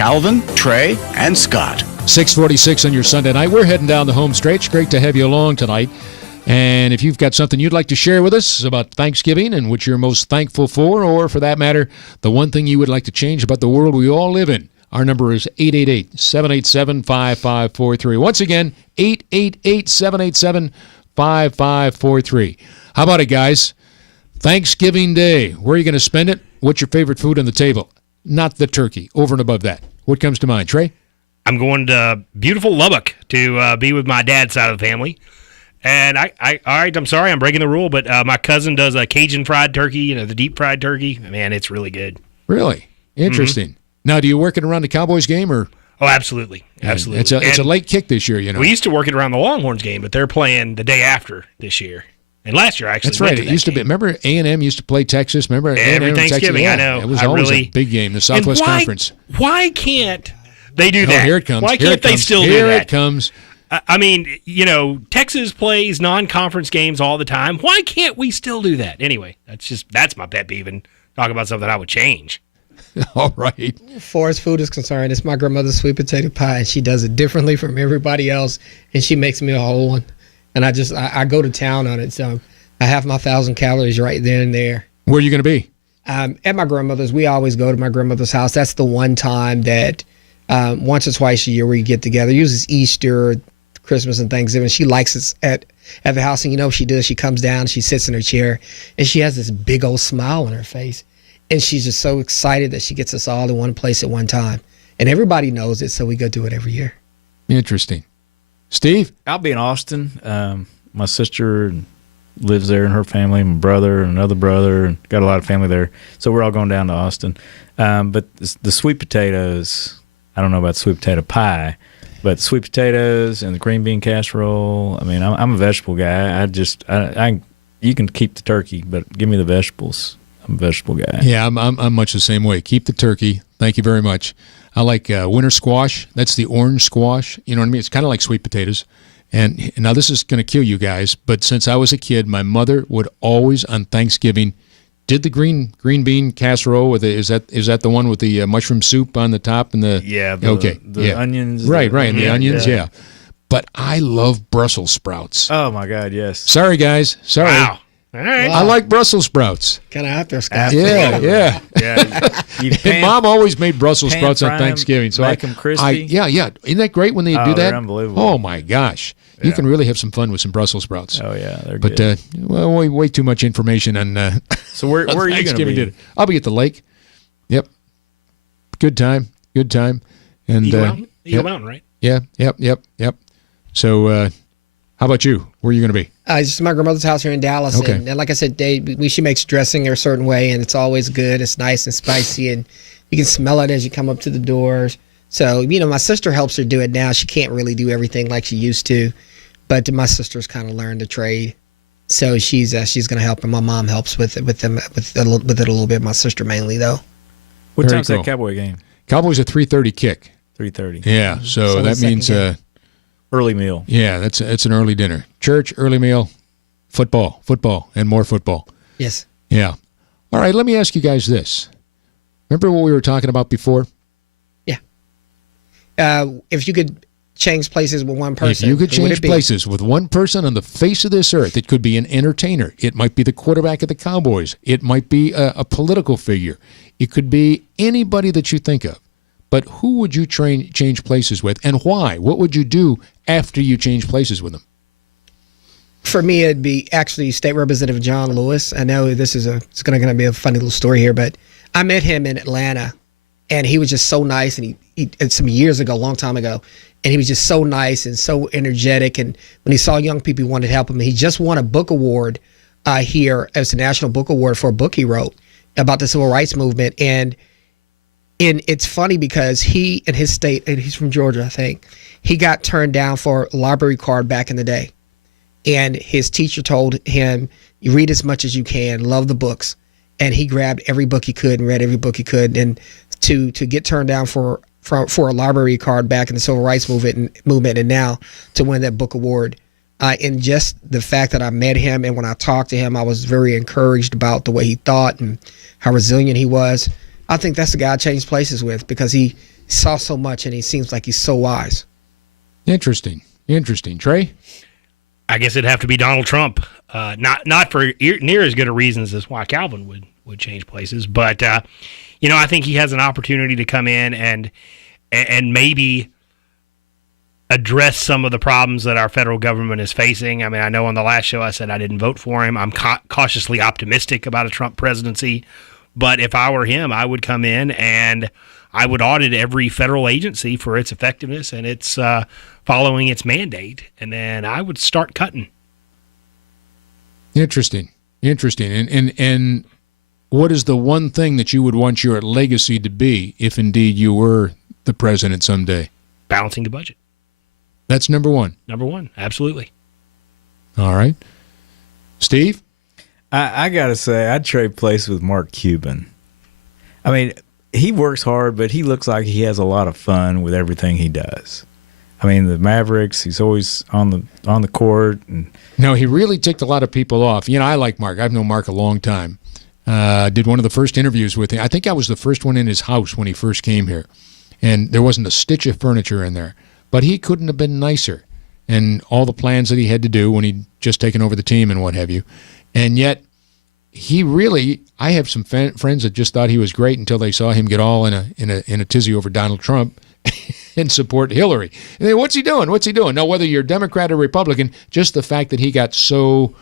Calvin, Trey, and Scott. 6:46 on your Sunday night. We're heading down the home stretch. Great to have you along tonight. And if you've got something you'd like to share with us about Thanksgiving and what you're most thankful for, or for that matter, the one thing you would like to change about the world we all live in, our number is 888-787-5543. Once again, 888-787-5543. How about it, guys? Thanksgiving Day. Where are you going to spend it? What's your favorite food on the table? Not the turkey. Over and above that. What comes to mind? Trey? I'm going to beautiful Lubbock to be with my dad's side of the family. And all right, I'm sorry, I'm breaking the rule, but my cousin does a Cajun fried turkey, the deep fried turkey. Man, it's really good. Really? Interesting. Mm-hmm. Now, do you work it around the Cowboys game or? Oh, absolutely. Absolutely. It's a late kick this year, We used to work it around the Longhorns game, but they're playing the day after this year. And last year, actually. That's right. It used to be. Remember, A&M used to play Texas. Remember, every Thanksgiving. Texas? Yeah, I know. It was always a big game. The Southwest Conference. Why can't they do that? Here it comes. Why can't they still do that? Here it comes. I mean, Texas plays non-conference games all the time. Why can't we still do that? Anyway, that's my pet peeve. And talk about something I would change. All right. As far as food is concerned, it's my grandmother's sweet potato pie, and she does it differently from everybody else, and she makes me a whole one. And I go to town on it, so I have my 1,000 calories right then and there. Where are you going to be? At my grandmother's. We always go to my grandmother's house. That's the one time that once or twice a year we get together. Usually it's Easter, Christmas, and Thanksgiving. She likes it at the house, and what she does? She comes down, she sits in her chair, and she has this big old smile on her face. And she's just so excited that she gets us all in one place at one time. And everybody knows it, so we go do it every year. Interesting. Steve? I'll be in Austin. My sister lives there and her family, my brother and another brother, and got a lot of family there. So we're all going down to Austin. But the sweet potatoes, I don't know about sweet potato pie, but sweet potatoes and the green bean casserole, I mean, I'm a vegetable guy. You can keep the turkey, but give me the vegetables. I'm a vegetable guy. Yeah, I'm much the same way. Keep the turkey. Thank you very much. I like winter squash. That's the orange squash. You know what I mean? It's kind of like sweet potatoes. And now this is going to kill you guys, but since I was a kid, my mother would always on Thanksgiving did the green bean casserole with is that the one with the mushroom soup on the top and the the onions, right, and the onions, yeah. But I love Brussels sprouts. Oh my God, yes. Sorry guys, sorry. Wow. All right. I like Brussels sprouts. Kind of out there, Scott. Yeah. And Mom always made Brussels sprouts on Thanksgiving, so make them crispy. Yeah. Isn't that great when they do that? They're unbelievable. Oh my gosh, you can really have some fun with some Brussels sprouts. Oh yeah, they're good. But way too much information on. So where are you going to be? Dinner. I'll be at the lake. Yep. Good time. And Eagle Mountain, right? Yeah. Yep. So, how about you? Where are you going to be? It's just my grandmother's house here in Dallas. Okay. And like I said, she makes dressing a certain way, and it's always good. It's nice and spicy, and you can smell it as you come up to the doors. So, my sister helps her do it now. She can't really do everything like she used to, but my sister's kind of learned the trade. So she's going to help, and my mom helps with it a little bit. My sister mainly, though. What Very time's cool. that Cowboy game? Cowboys at 3:30 kick. 3:30. Yeah, so that means early meal. Yeah, that's an early dinner. Church, early meal, football, and more football. Yes. Yeah. All right, let me ask you guys this. Remember what we were talking about before? Yeah. If you could change places with one person. If you could change places with one person on the face of this earth, it could be an entertainer. It might be the quarterback of the Cowboys. It might be a political figure. It could be anybody that you think of. But who would you change places with, and why? What would you do after you change places with them? For me, it'd be actually State Representative John Lewis. I know it's going to be a funny little story here, but I met him in Atlanta, and he was just so nice. And he some years ago, a long time ago, and he was just so nice and so energetic. And when he saw young people, he wanted to help them. He just won a book award here as a national book award for a book he wrote about the civil rights movement. And it's funny because he and his state, and he's from Georgia, I think, he got turned down for a library card back in the day. And his teacher told him, you read as much as you can, love the books. And he grabbed every book he could and read every book he could. And to get turned down for a library card back in the civil rights movement and now to win that book award. And just the fact that I met him, and when I talked to him, I was very encouraged about the way he thought and how resilient he was. I think that's the guy I changed places with, because he saw so much, and he seems like he's so wise. Interesting. Trey? I guess it'd have to be Donald Trump. Not for near as good a reasons as why Calvin would change places, but I think he has an opportunity to come in and maybe address some of the problems that our federal government is facing. I mean, I know on the last show I said I didn't vote for him. I'm cautiously optimistic about a Trump presidency, but if I were him, I would come in and I would audit every federal agency for its effectiveness and its following its mandate, and then I would start cutting. Interesting. And what is the one thing that you would want your legacy to be if indeed you were the president someday? Balancing the budget. That's number one. Number one, absolutely. All right. Steve? I got to say, I'd trade places with Mark Cuban. I mean, he works hard, but he looks like he has a lot of fun with everything he does. I mean, the Mavericks, he's always on the court. And No, he really ticked a lot of people off. I like Mark. I've known Mark a long time. Did one of the first interviews with him. I think I was the first one in his house when he first came here. And there wasn't a stitch of furniture in there. But he couldn't have been nicer. And all the plans that he had to do when he'd just taken over the team and what have you. And yet, I have some friends that just thought he was great until they saw him get all in a tizzy over Donald Trump and support Hillary. And they, what's he doing? Now, whether you're Democrat or Republican, just the fact that he got so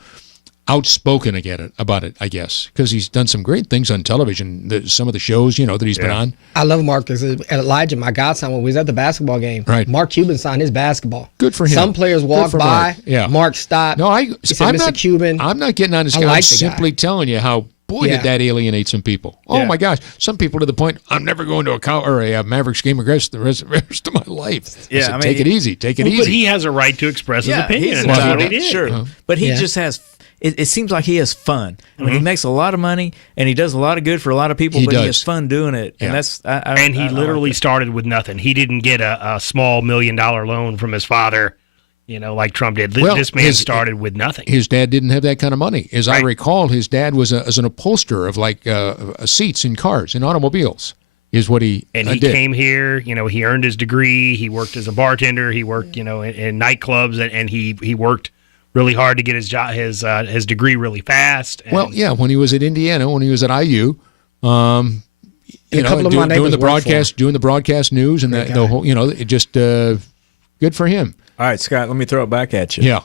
outspoken about it, I guess, because he's done some great things on television. Some of the shows, that he's been on. I love Mark because Elijah, my godson, when we was at the basketball game, right. Mark Cuban signed his basketball. Good for him. Some players walked by. Yeah. Mark stopped. No, he said, Mr. Cuban. I'm not getting on his guy. I'm simply telling you how, did that alienate some people. Oh, my gosh. Some people to the point, I'm never going to a Mavericks game the rest of my life. Yeah, take it easy. Take it easy. But he has a right to express his opinion. And that's what he did. Sure. But he just has... It seems like he has fun. I mean, he makes a lot of money, and he does a lot of good for a lot of people, but he has fun doing it. Yeah. And that's and he literally started with nothing. He didn't get a small $1 million loan from his father, like Trump did. This man started with nothing. His dad didn't have that kind of money. As I recall, his dad was an upholsterer of seats in cars, in automobiles, is what he And he did. came here, he earned his degree. He worked as a bartender. He worked, in nightclubs, and he worked really hard to get his job, his degree really fast. And when he was at Indiana, when he was at IU, doing the broadcast news and the whole, it just good for him. All right, Scott, let me throw it back at you. Yeah.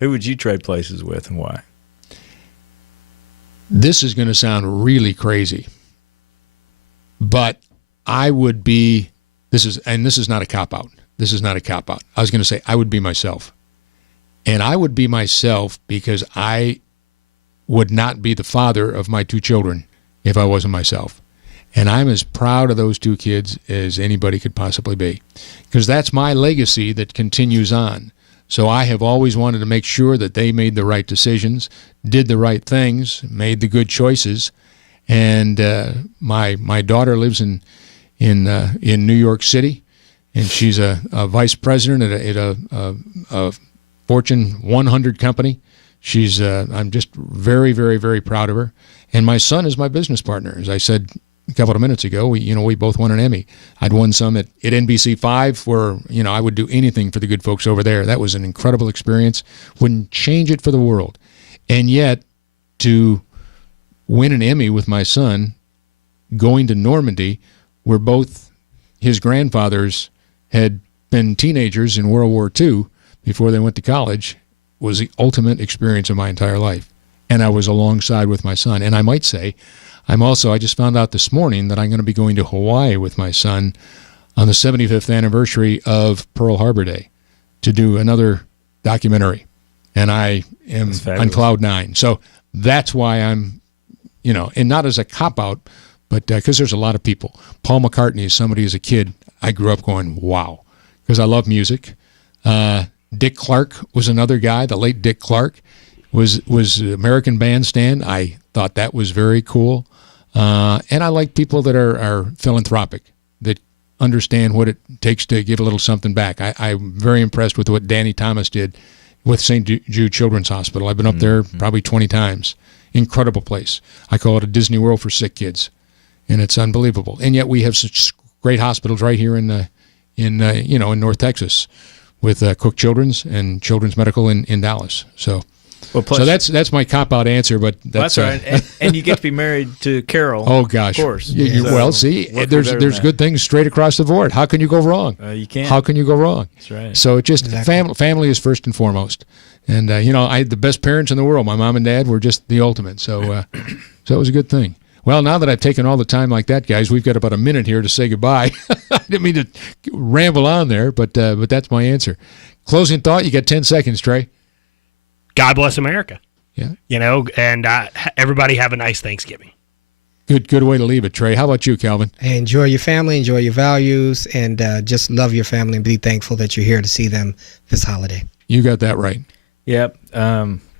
Who would you trade places with and why? This is going to sound really crazy, but I would be. This is not a cop out. I was going to say I would be myself. And I would be myself because I would not be the father of my two children if I wasn't myself. And I'm as proud of those two kids as anybody could possibly be, because that's my legacy that continues on. So I have always wanted to make sure that they made the right decisions, did the right things, made the good choices. And my daughter lives in New York City, and she's a vice president at a Fortune 100 company. I'm just very, very, very proud of her. And my son is my business partner. As I said a couple of minutes ago, we both won an Emmy. I'd won some at NBC5 where, I would do anything for the good folks over there. That was an incredible experience. Wouldn't change it for the world. And yet to win an Emmy with my son going to Normandy, where both his grandfathers had been teenagers in World War II, before they went to college, was the ultimate experience of my entire life. And I was alongside with my son. And I might say, I just found out this morning that I'm going to be going to Hawaii with my son on the 75th anniversary of Pearl Harbor Day to do another documentary. And I am on cloud nine. So that's why I'm, and not as a cop-out, but because there's a lot of people. Paul McCartney is somebody as a kid I grew up going, wow, because I love music. Dick Clark was another guy. The late Dick Clark was American Bandstand. I thought that was very cool. And I like people that are philanthropic, that understand what it takes to give a little something back. I'm very impressed with what Danny Thomas did with St. Jude Children's Hospital. I've been up there probably 20 times. Incredible place. I call it a Disney World for sick kids, and it's unbelievable. And yet we have such great hospitals right here in North Texas with Cook Children's and Children's Medical in Dallas. So. Well, plus, So that's my cop-out answer, but that's right. And you get to be married to Carol. Oh gosh, of course. Well, see, there's good things straight across the board. How can you go wrong? You can't. How can you go wrong? That's right. So it just family is first and foremost, and I had the best parents in the world. My mom and dad were just the ultimate. So so it was a good thing. Well, now that I've taken all the time like that, guys, we've got about a minute here to say goodbye. I didn't mean to ramble on there, but that's my answer. Closing thought. You got 10 seconds, Trey. God bless America. Yeah. And everybody have a nice Thanksgiving. Good way to leave it, Trey. How about you, Calvin? Hey, enjoy your family, enjoy your values, and just love your family and be thankful that you're here to see them this holiday. You got that right. Yep.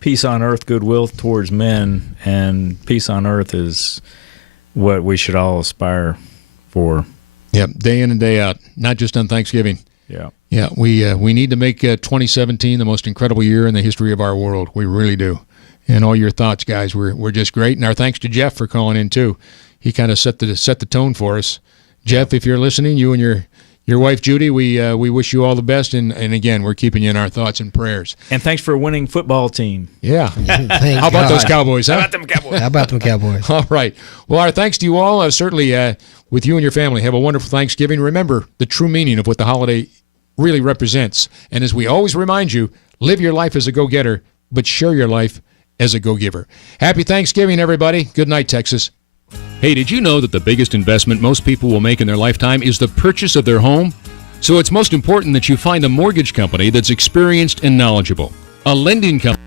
Peace on earth, goodwill towards men, and peace on earth is what we should all aspire for. Yep, day in and day out, not just on Thanksgiving. Yeah. Yeah, we need to make 2017 the most incredible year in the history of our world. We really do. And all your thoughts, guys, were just great. And our thanks to Jeff for calling in too. He kind of set the tone for us. Jeff, if you're listening, you and your wife Judy, we wish you all the best. And again, we're keeping you in our thoughts and prayers. And thanks for a winning football team. Yeah. Thank How about God. those Cowboys? Huh? How about them Cowboys? How about them Cowboys? All right. Well, our thanks to you all. Certainly, with you and your family, have a wonderful Thanksgiving. Remember the true meaning of what the holiday really represents. And as we always remind you, live your life as a go-getter, but share your life as a go-giver. Happy Thanksgiving, everybody. Good night, Texas. Hey, did you know that the biggest investment most people will make in their lifetime is the purchase of their home? So it's most important that you find a mortgage company that's experienced and knowledgeable. A lending company